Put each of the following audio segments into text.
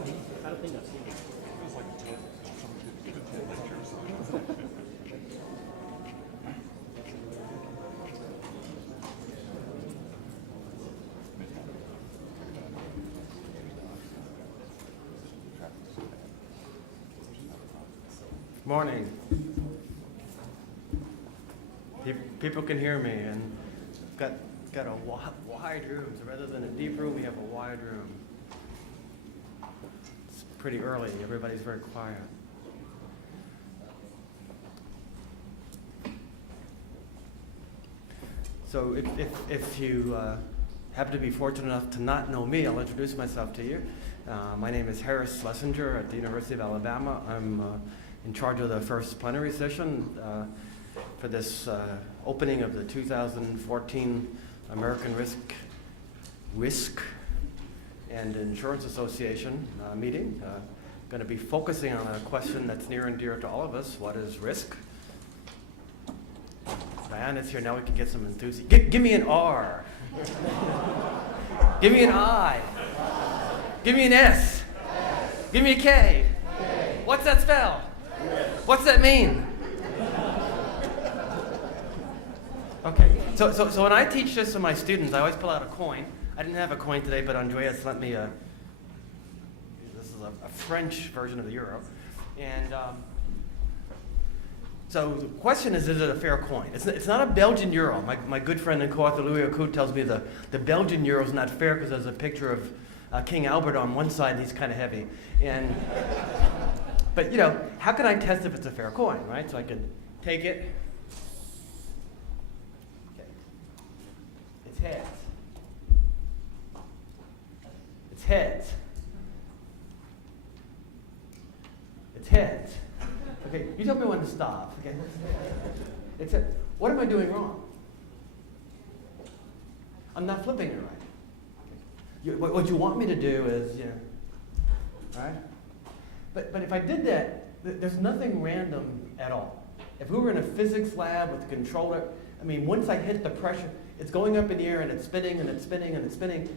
I don't think I've seen it. Morning. People can hear me, and got a wide room. So rather than a deep room, we have a wide room. It's pretty early. Everybody's very quiet. So if you happen to be fortunate enough to not know me, I'll introduce myself to you. My name is Harris Schlesinger at the University of Alabama. I'm in charge of the first plenary session for this opening of the 2014 American Risk and Insurance Association meeting. Going to be focusing on a question that's near and dear to all of us. What is risk? Diana's here, now we can get some enthusiasm. Give me an R. Give me an I. Give me an S. Give me a K. What's that spell? What's that mean? Okay, so when I teach this to my students, I always pull out a coin. I didn't have a coin today, but Andreas lent me this is a French version of the euro. And so the question is it a fair coin? It's not a Belgian euro. My good friend and co-author Louis Aucout tells me the Belgian euro is not fair because there's a picture of King Albert on one side and he's kind of heavy. But how can I test if it's a fair coin, right? So I could take it. Okay. It's heads. It's heads. It's heads. Okay, you tell me when to stop. Okay. What am I doing wrong? I'm not flipping it right. Okay. What you want me to do is, right? But if I did that, there's nothing random at all. If we were in a physics lab with a controller, once I hit the pressure, it's going up in the air and it's spinning and it's spinning and it's spinning.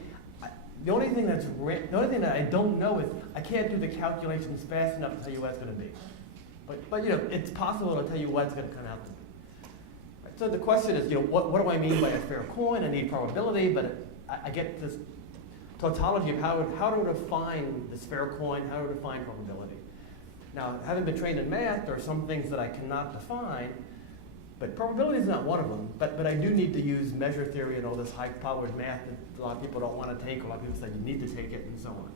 The only thing that I don't know is I can't do the calculations fast enough to tell you what it's going to be. But it's possible to tell you what it's going to come out to be. Right? So the question is, what do I mean by a fair coin? I need probability, but I get this tautology of how to define this fair coin, how to define probability. Now, having been trained in math, there are some things that I cannot define, but probability is not one of them. But I do need to use measure theory and all this high-powered math that a lot of people don't want to take. A lot of people say you need to take it, and so on.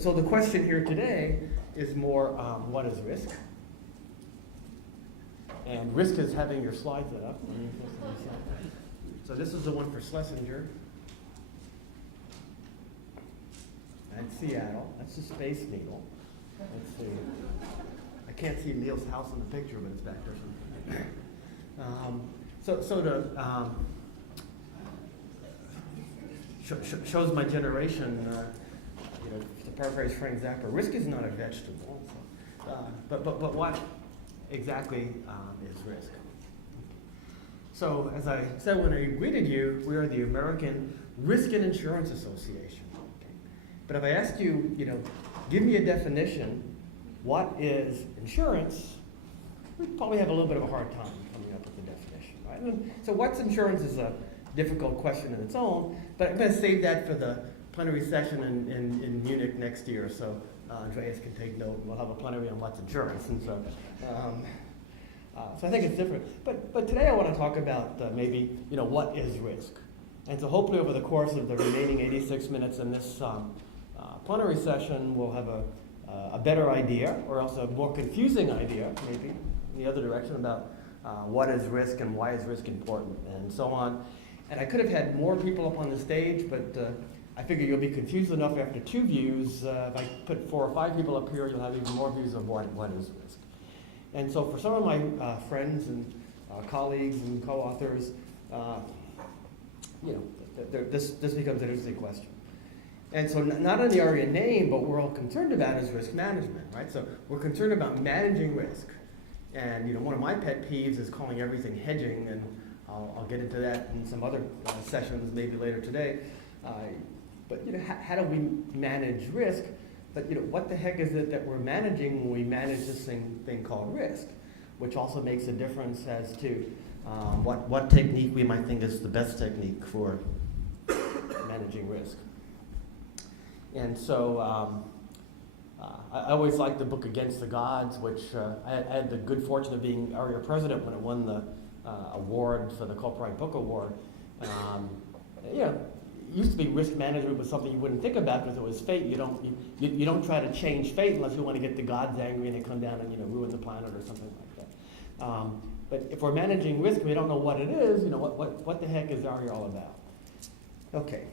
So the question here today is more, what is risk? And risk is having your slides up. So this is the one for Schlesinger. That's Seattle. That's the Space Needle. Let's see. I can't see Neil's house in the picture, but it's back there somewhere. Shows my generation. To paraphrase Frank Zappa, risk is not a vegetable. But what exactly is risk? So as I said when I greeted you, we are the American Risk and Insurance Association. Okay? But if I asked you, give me a definition, what is insurance? We'd probably have a little bit of a hard time coming up with a definition, right? And so what's insurance is a difficult question in its own, but I'm going to save that for the plenary session in Munich next year, so Andreas can take note, and we'll have a plenary on what's insurance. And so I think it's different. But today I want to talk about maybe, what is risk? And so hopefully over the course of the remaining 86 minutes in this plenary session, we'll have a better idea, or else a more confusing idea, maybe, in the other direction about what is risk and why is risk important, and so on. And I could have had more people up on the stage, but I figure you'll be confused enough after two views. If I put 4 or 5 people up here, you'll have even more views of what is risk. And so for some of my friends and colleagues and co-authors, this becomes an interesting question. And so not only are we a name, but we're all concerned about is risk management, right? So we're concerned about managing risk. And one of my pet peeves is calling everything hedging, and I'll get into that in some other sessions maybe later today. But how do we manage risk? But what the heck is it that we're managing when we manage this thing called risk, which also makes a difference as to what technique we might think is the best technique for managing risk. And so I always liked the book Against the Gods, which I had the good fortune of being area president when it won the award for the Coprite Book Award. It used to be risk management was something you wouldn't think about because it was fate. You don't try to change fate unless you want to get the gods angry and they come down and ruin the planet or something like that. But if we're managing risk and we don't know what it is, what the heck is ARIA all about? Okay.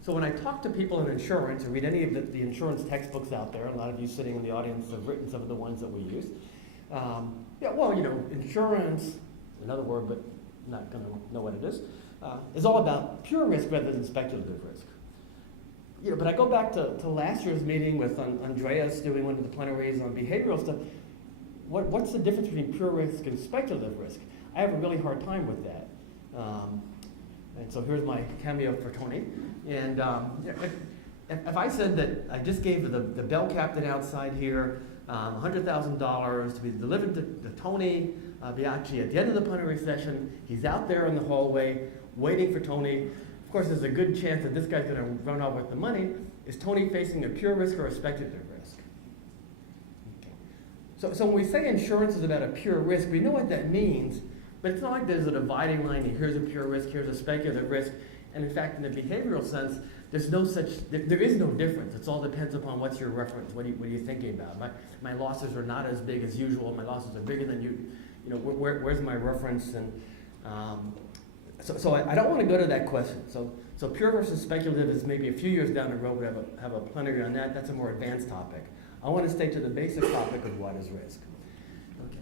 So when I talk to people in insurance or read any of the insurance textbooks out there, a lot of you sitting in the audience have written some of the ones that we use. Insurance, another word, but not going to know what it is all about pure risk rather than speculative risk. But I go back to last year's meeting with Andreas doing one of the plenaries on behavioral stuff. What's the difference between pure risk and speculative risk? I have a really hard time with that. And so here's my cameo for Tony. And if I said that I just gave the bell captain outside here $100,000 to be delivered to Tony Biaggi at the end of the plenary session, he's out there in the hallway waiting for Tony. Of course, there's a good chance that this guy's going to run off with the money. Is Tony facing a pure risk or a speculative risk? Okay. So when we say insurance is about a pure risk, we know what that means, but it's not like there's a dividing line. Here's a pure risk, here's a speculative risk. And in fact, in the behavioral sense, there is no difference. It all depends upon what's your reference. What are you thinking about? My losses are not as big as usual. My losses are bigger than you. Where's my reference? And so I don't want to go to that question. So pure versus speculative is maybe a few years down the road. We have a plenary on that. That's a more advanced topic. I want to stay to the basic topic of what is risk. Okay.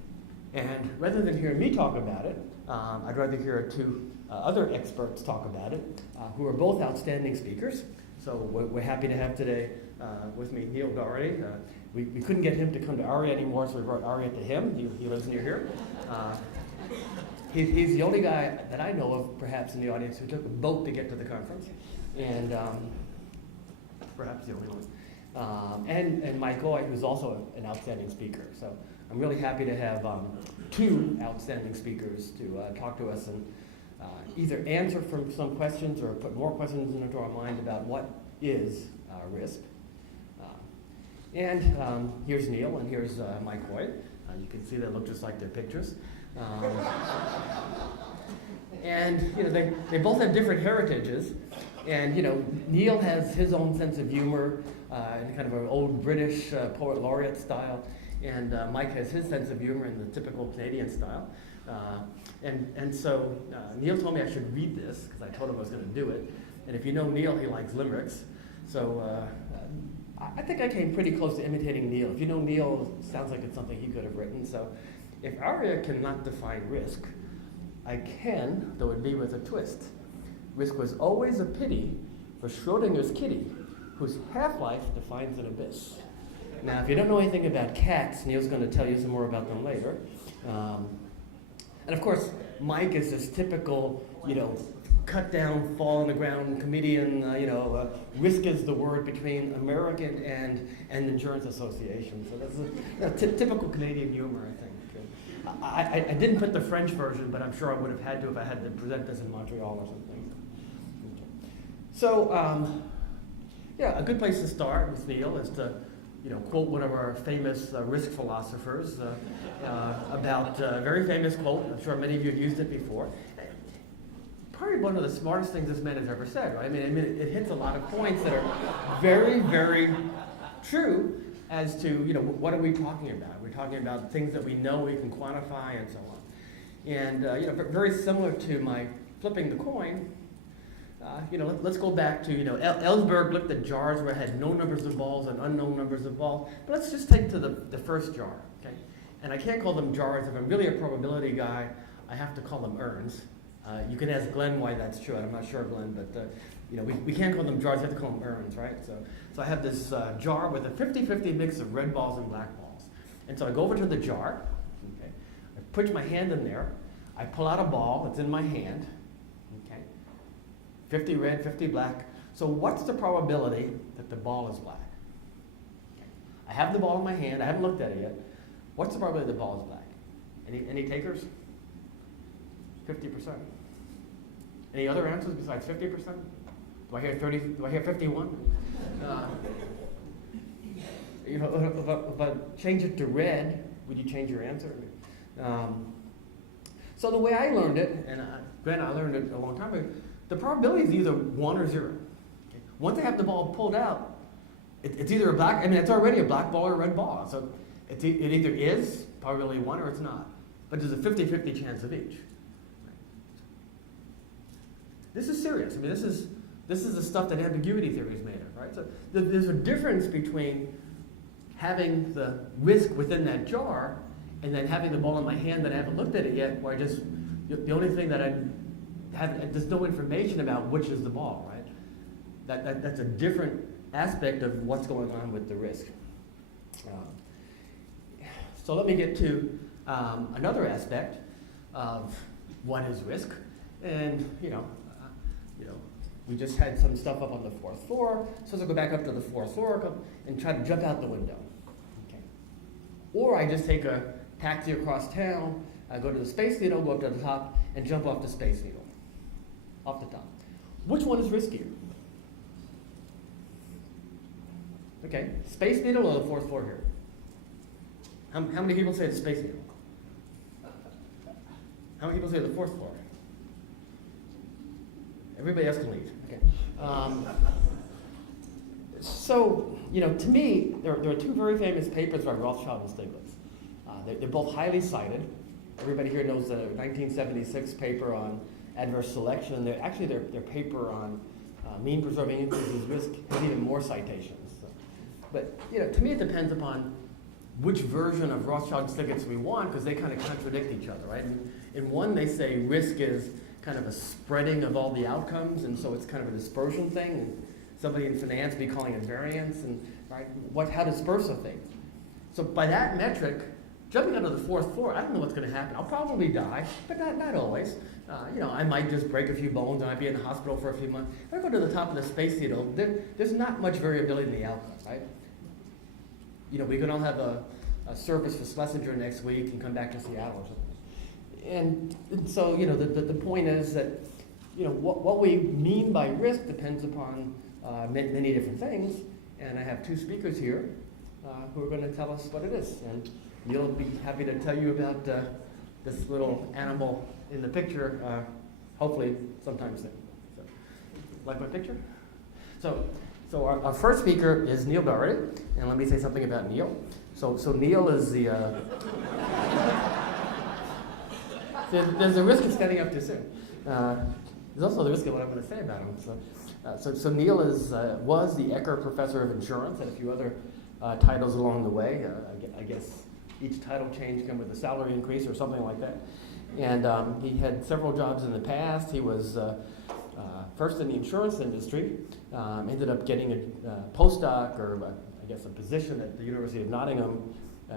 And rather than hear me talk about it, I'd rather hear two other experts talk about it, who are both outstanding speakers. So we're happy to have today with me Neil Doherty. We couldn't get him to come to ARIA anymore, so we brought ARIA to him. He lives near here. He's the only guy that I know of, perhaps in the audience, who took a boat to get to the conference, and perhaps the only one. And Mike Goy, who's also an outstanding speaker. So I'm really happy to have two outstanding speakers to talk to us and either answer from some questions or put more questions into our mind about what is risk. Here's Neil, and here's Mike Goy. You can see they look just like their pictures. They both have different heritages. And Neil has his own sense of humor in kind of an old British poet laureate style, and Mike has his sense of humor in the typical Canadian style. So Neil told me I should read this because I told him I was going to do it. And if you know Neil, he likes limericks. So I think I came pretty close to imitating Neil. If you know Neil, it sounds like it's something he could have written. So if ARIA cannot define risk, I can, though it be with a twist. Risk was always a pity for Schrodinger's kitty, whose half-life defines an abyss. Now, if you don't know anything about cats, Neil's going to tell you some more about them later. And of course, Mike is this typical, cut down, fall on the ground comedian. Risk is the word between American and Insurance Association. So that's a typical Canadian humor, I think. I didn't put the French version, but I'm sure I would have had to if I had to present this in Montreal or something. Okay. So, a good place to start with Neil is to, quote one of our famous risk philosophers about a very famous quote. I'm sure many of you have used it before. Probably one of the smartest things this man has ever said, right? I mean, it hits a lot of points that are very, very true as to, what are we talking about? We're talking about things that we know we can quantify and so on. And, very similar to my flipping the coin, let's go back to, Ellsberg looked at jars where it had known numbers of balls and unknown numbers of balls. But let's just take to the first jar, okay? And I can't call them jars. If I'm really a probability guy, I have to call them urns. You can ask Glenn why that's true. I'm not sure, Glenn, but we can't call them jars. We have to call them urns, right? So I have this jar with a 50-50 mix of red balls and black balls. And so I go over to the jar. Okay, I put my hand in there. I pull out a ball that's in my hand. Okay, 50 red, 50 black. So what's the probability that the ball is black? I have the ball in my hand. I haven't looked at it yet. What's the probability the ball is black? Any takers? 50%. Any other answers besides 50%? Do I hear 30? Do I hear 51? If I change it to red, would you change your answer? So the way I learned it, and granted I learned it a long time ago, the probability is either 1 or 0. Okay? Once I have the ball pulled out, it's either a black, I mean, it's already a black ball or a red ball. So it either is probability 1 or it's not. But there's a 50-50 chance of each. This is serious. I mean, this is the stuff that ambiguity theory is made of, right? So there's a difference between having the risk within that jar and then having the ball in my hand that I haven't looked at it yet, where the only thing that I have, there's no information about which is the ball, right? That's a different aspect of what's going on with the risk. So let me get to another aspect of what is risk. And, we just had some stuff up on the 4th floor. So I'll go back up to the 4th floor and try to jump out the window. Okay. Or I just take a taxi across town, I go to the Space Needle, go up to the top, and jump off the Space Needle, off the top. Which one is riskier? Okay, Space Needle or the 4th floor here? How many people say the Space Needle? How many people say the 4th floor? Everybody else can leave. Okay. So, to me, there are two very famous papers by Rothschild and Stiglitz. They're both highly cited. Everybody here knows the 1976 paper on adverse selection. Their paper on mean preserving increases risk has even more citations. So. But, to me it depends upon which version of Rothschild and Stiglitz we want, because they kind of contradict each other, right? In one, they say risk is kind of a spreading of all the outcomes, and so it's kind of a dispersion thing. And somebody in finance would be calling it variance, and right, how disperse a thing. So by that metric, jumping out of the 4th floor, I don't know what's going to happen. I'll probably die, but not always. I might just break a few bones, I might be in the hospital for a few months. If I go to the top of the Space Needle, there's not much variability in the outcome, right? We can all have a service for Schlesinger next week and come back to Seattle or something. And so, the point is that, what we mean by risk depends upon many different things. And I have two speakers here who are going to tell us what it is. And Neil will be happy to tell you about this little animal in the picture, hopefully sometime soon. So, like my picture? So our first speaker is Neil Dougherty. And let me say something about Neil. So Neil is the... There's a risk of standing up too soon. There's also the risk of what I'm going to say about him. So Neil was the Ecker Professor of Insurance and a few other titles along the way. I guess each title change came with a salary increase or something like that. And he had several jobs in the past. He was first in the insurance industry, ended up getting a postdoc or I guess a position at the University of Nottingham,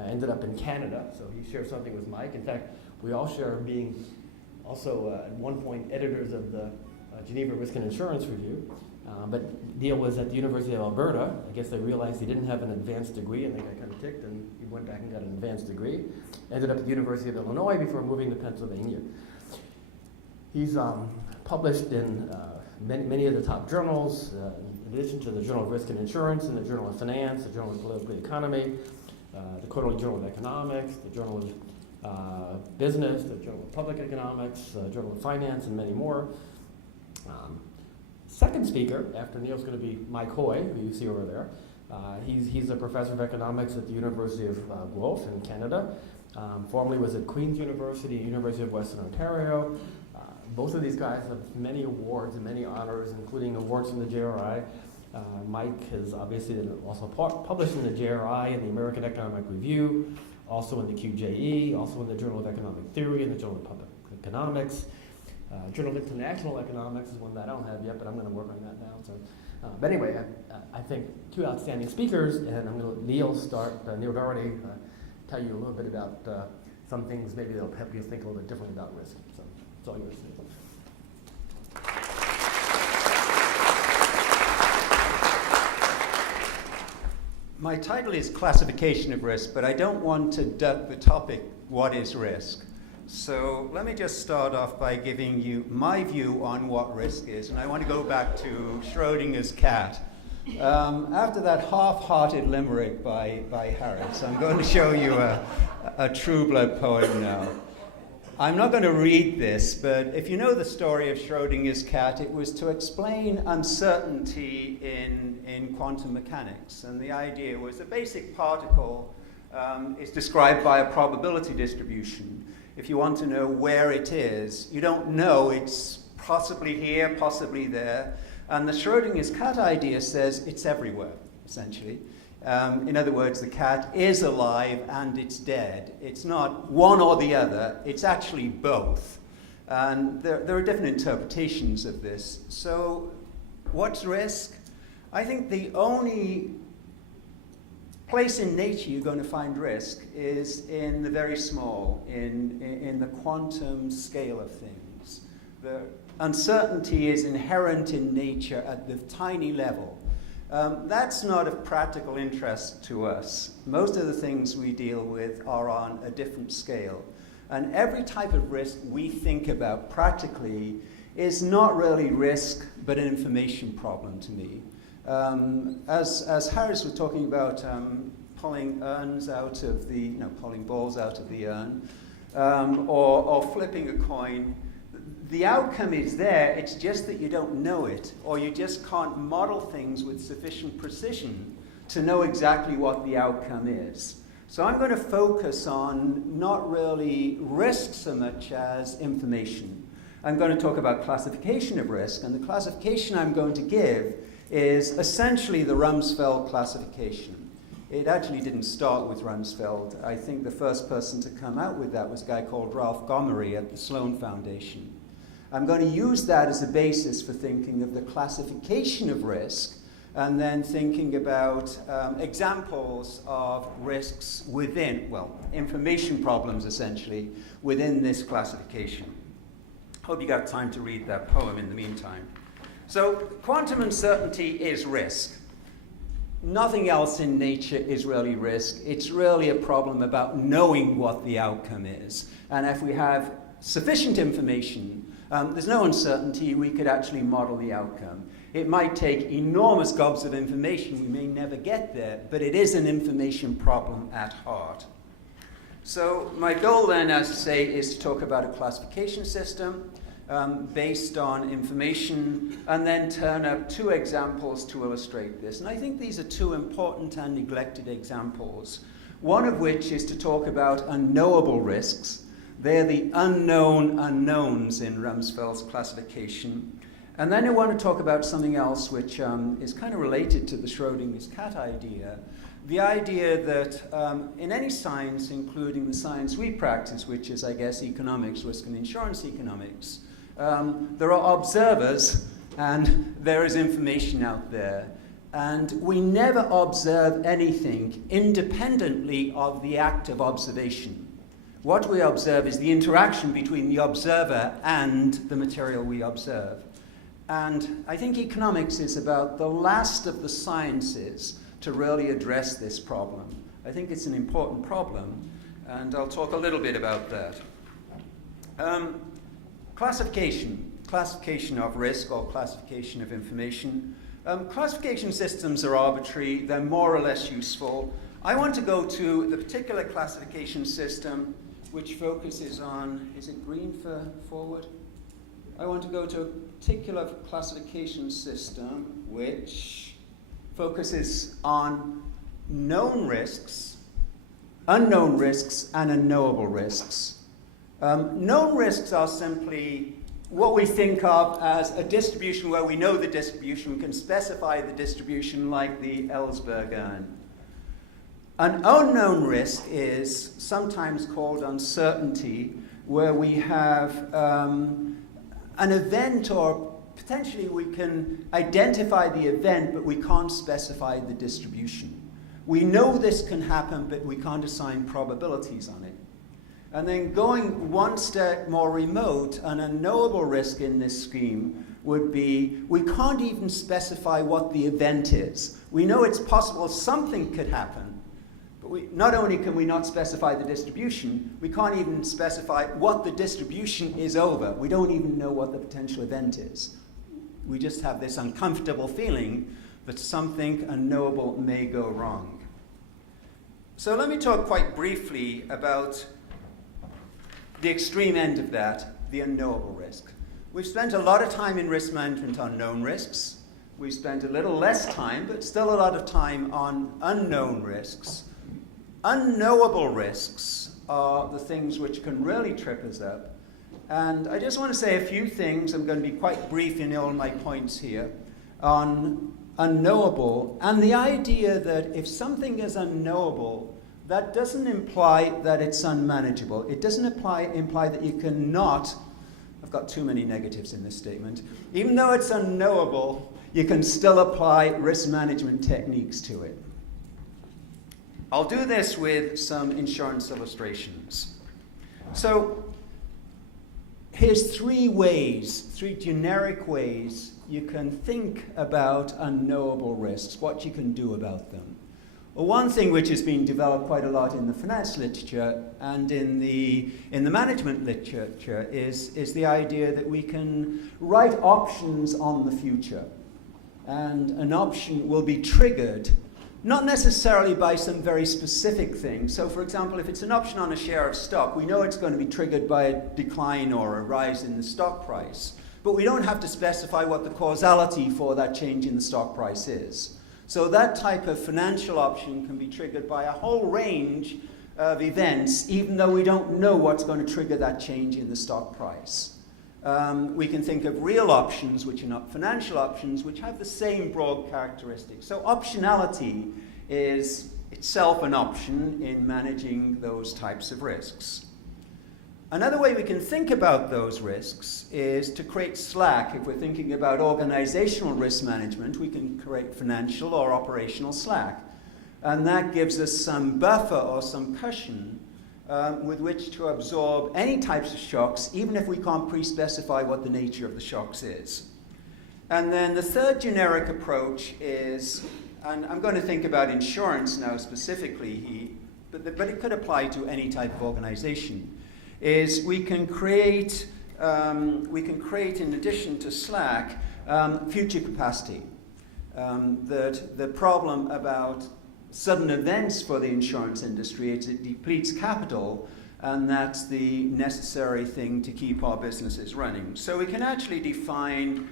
ended up in Canada. So he shares something with Mike. In fact, we all share being also at one point editors of the Geneva Risk and Insurance Review. But Neil was at the University of Alberta. I guess they realized he didn't have an advanced degree and they got kind of ticked, and he went back and got an advanced degrry. Ended up at the University of Illinois before moving to Pennsylvania. He's published in many of the top journals, in addition to the Journal of Risk and Insurance and the Journal of Finance, the Journal of Political Economy, the Quarterly Journal of Economics, the Journal of Business, the Journal of Public Economics, Journal of Finance, and many more. Second speaker, after Neil's going to be Mike Hoy, who you see over there. He's a professor of economics at the University of Guelph in Canada. Formerly was at Queen's University, University of Western Ontario. Both of these guys have many awards and many honors, including awards from the JRI. Mike has obviously also published in the JRI and the American Economic Review, also in the QJE, also in the Journal of Economic Theory and the Journal of Public Economics. Journal of International Economics is one that I don't have yet, but I'm going to work on that now. So, but anyway, I think two outstanding speakers, and I'm going to let Neil Dougherty, tell you a little bit about some things maybe that'll help you think a little bit differently about risk. So it's all yours. My title is Classification of Risk, but I don't want to duck the topic, what is risk? So let me just start off by giving you my view on what risk is, and I want to go back to Schrodinger's cat. After that half-hearted limerick by Harris, I'm going to show you a true blood poem now. I'm not going to read this, but if you know the story of Schrodinger's cat, it was to explain uncertainty in quantum mechanics. And the idea was a basic particle is described by a probability distribution. If you want to know where it is, you don't know, it's possibly here, possibly there. And the Schrodinger's cat idea says it's everywhere, essentially. In other words, the cat is alive and it's dead. It's not one or the other, it's actually both. And there are different interpretations of this. So what's risk? I think the only place in nature you're going to find risk is in the very small, in the quantum scale of things. The uncertainty is inherent in nature at the tiny level. That's not of practical interest to us. Most of the things we deal with are on a different scale. And every type of risk we think about practically is not really risk, but an information problem to me. As Harris was talking about pulling urns out of the, pulling balls out of the urn, or flipping a coin, the outcome is there, it's just that you don't know it, or you just can't model things with sufficient precision to know exactly what the outcome is. So I'm going to focus on not really risk so much as information. I'm going to talk about classification of risk, and the classification I'm going to give is essentially the Rumsfeld classification. It actually didn't start with Rumsfeld. I think the first person to come out with that was a guy called Ralph Gomery at the Sloan Foundation. I'm going to use that as a basis for thinking of the classification of risk and then thinking about examples of risks within, information problems essentially, within this classification. Hope you got time to read that poem in the meantime. So quantum uncertainty is risk. Nothing else in nature is really risk. It's really a problem about knowing what the outcome is. And if we have sufficient information, there's no uncertainty, we could actually model the outcome. It might take enormous gobs of information, we may never get there, but it is an information problem at heart. So my goal then, as I say, is to talk about a classification system based on information, and then turn up two examples to illustrate this. And I think these are two important and neglected examples, one of which is to talk about unknowable risks. They're the unknown unknowns in Rumsfeld's classification. And then I want to talk about something else which is kind of related to the Schrodinger's cat idea. The idea that in any science, including the science we practice, which is, I guess, economics, risk and insurance economics, there are observers and there is information out there. And we never observe anything independently of the act of observation. What we observe is the interaction between the observer and the material we observe. And I think economics is about the last of the sciences to really address this problem. I think it's an important problem, and I'll talk a little bit about that. Classification of risk or classification of information. Classification systems are arbitrary, they're more or less useful. I want to go to the particular classification system which focuses on, is it green for forward? I want to go to a particular classification system which focuses on known risks, unknown risks, and unknowable risks. Known risks are simply what we think of as a distribution where we know the distribution, we can specify the distribution like the Ellsberg urn. An unknown risk is sometimes called uncertainty, where we have an event, or potentially we can identify the event, but we can't specify the distribution. We know this can happen, but we can't assign probabilities on it. And then going one step more remote, an unknowable risk in this scheme would be we can't even specify what the event is. We know it's possible something could happen, but not only can we not specify the distribution, we can't even specify what the distribution is over. We don't even know what the potential event is. We just have this uncomfortable feeling that something unknowable may go wrong. So let me talk quite briefly about the extreme end of that, the unknowable risk. We've spent a lot of time in risk management on known risks. We've spent a little less time, but still a lot of time on unknown risks. Unknowable risks are the things which can really trip us up. And I just want to say a few things. I'm going to be quite brief in all my points here on unknowable and the idea that if something is unknowable, that doesn't imply that it's unmanageable. It doesn't imply that you cannot, I've got too many negatives in this statement, even though it's unknowable, you can still apply risk management techniques to it. I'll do this with some insurance illustrations. So here's three generic ways you can think about unknowable risks, what you can do about them. Well, one thing which has been developed quite a lot in the finance literature and in the management literature is the idea that we can write options on the future. And an option will be triggered not necessarily by some very specific thing. So for example, if it's an option on a share of stock, we know it's going to be triggered by a decline or a rise in the stock price. But we don't have to specify what the causality for that change in the stock price is. So that type of financial option can be triggered by a whole range of events, even though we don't know what's going to trigger that change in the stock price. We can think of real options, which are not financial options, which have the same broad characteristics. So optionality is itself an option in managing those types of risks. Another way we can think about those risks is to create slack. If we're thinking about organizational risk management, we can create financial or operational slack. And that gives us some buffer or some cushion with which to absorb any types of shocks, even if we can't pre-specify what the nature of the shocks is. And then the third generic approach is, and I'm going to think about insurance now specifically, but it could apply to any type of organization, is we can create in addition to slack, future capacity. That the problem about sudden events for the insurance industry is it depletes capital, and that's the necessary thing to keep our businesses running. So we can actually define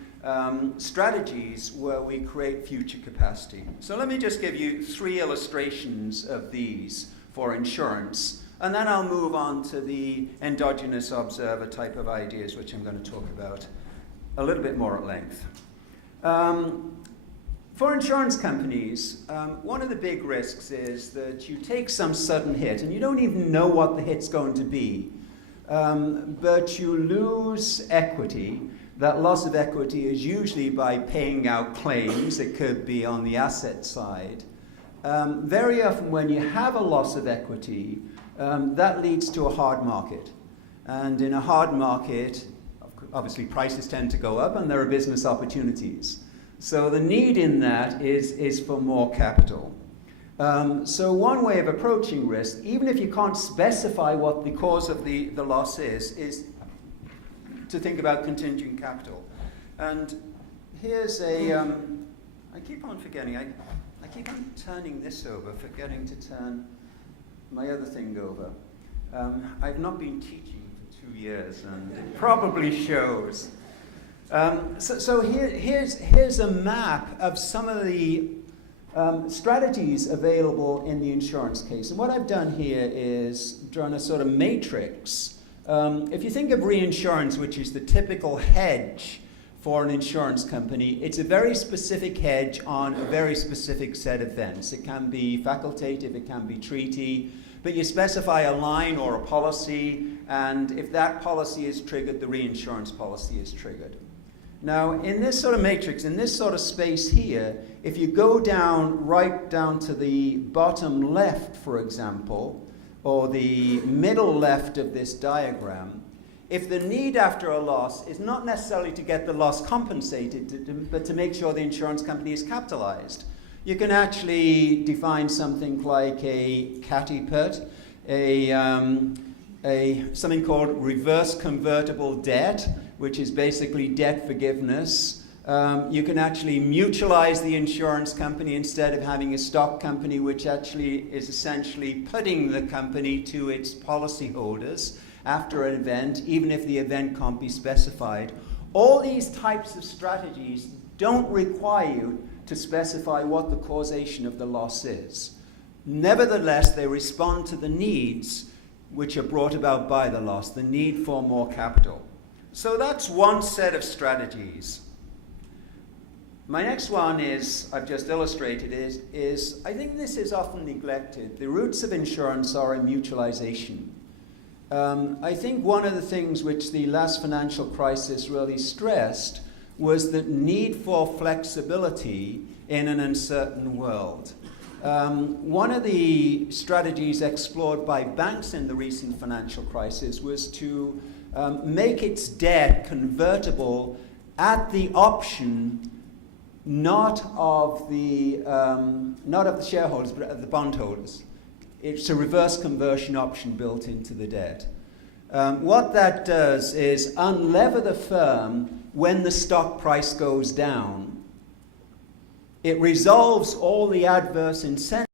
strategies where we create future capacity. So let me just give you three illustrations of these for insurance, and then I'll move on to the endogenous observer type of ideas, which I'm going to talk about a little bit more at length. For insurance companies, one of the big risks is that you take some sudden hit, and you don't even know what the hit's going to be, but you lose equity. That loss of equity is usually by paying out claims. It could be on the asset side. Very often when you have a loss of equity, that leads to a hard market. And in a hard market, obviously prices tend to go up and there are business opportunities. So the need in that is for more capital. So one way of approaching risk, even if you can't specify what the cause of the loss is to think about contingent capital. And here's I keep on forgetting, I keep on turning this over, forgetting to turn my other thing over. I've not been teaching for 2 years, and it probably shows. So here's a map of some of the strategies available in the insurance case. And what I've done here is drawn a sort of matrix. If you think of reinsurance, which is the typical hedge for an insurance company, it's a very specific hedge on a very specific set of events. It can be facultative, it can be treaty, but you specify a line or a policy, and if that policy is triggered, the reinsurance policy is triggered. Now, in this sort of matrix, in this sort of space here, if you go down, right down to the bottom left, for example, or the middle left of this diagram, if the need after a loss is not necessarily to get the loss compensated, but to make sure the insurance company is capitalized. You can actually define something like a CATIPET, something called reverse convertible debt, which is basically debt forgiveness. You can actually mutualize the insurance company instead of having a stock company, which actually is essentially putting the company to its policyholders after an event, even if the event can't be specified. All these types of strategies don't require you to specify what the causation of the loss is. Nevertheless, they respond to the needs which are brought about by the loss, the need for more capital. So that's one set of strategies. My next one is, I've just illustrated, is I think this is often neglected. The roots of insurance are in mutualization. I think one of the things which the last financial crisis really stressed was the need for flexibility in an uncertain world. One of the strategies explored by banks in the recent financial crisis was to make its debt convertible at the option not of the shareholders, but of the bondholders. It's a reverse conversion option built into the debt. What that does is unlever the firm when the stock price goes down. It resolves all the adverse incentives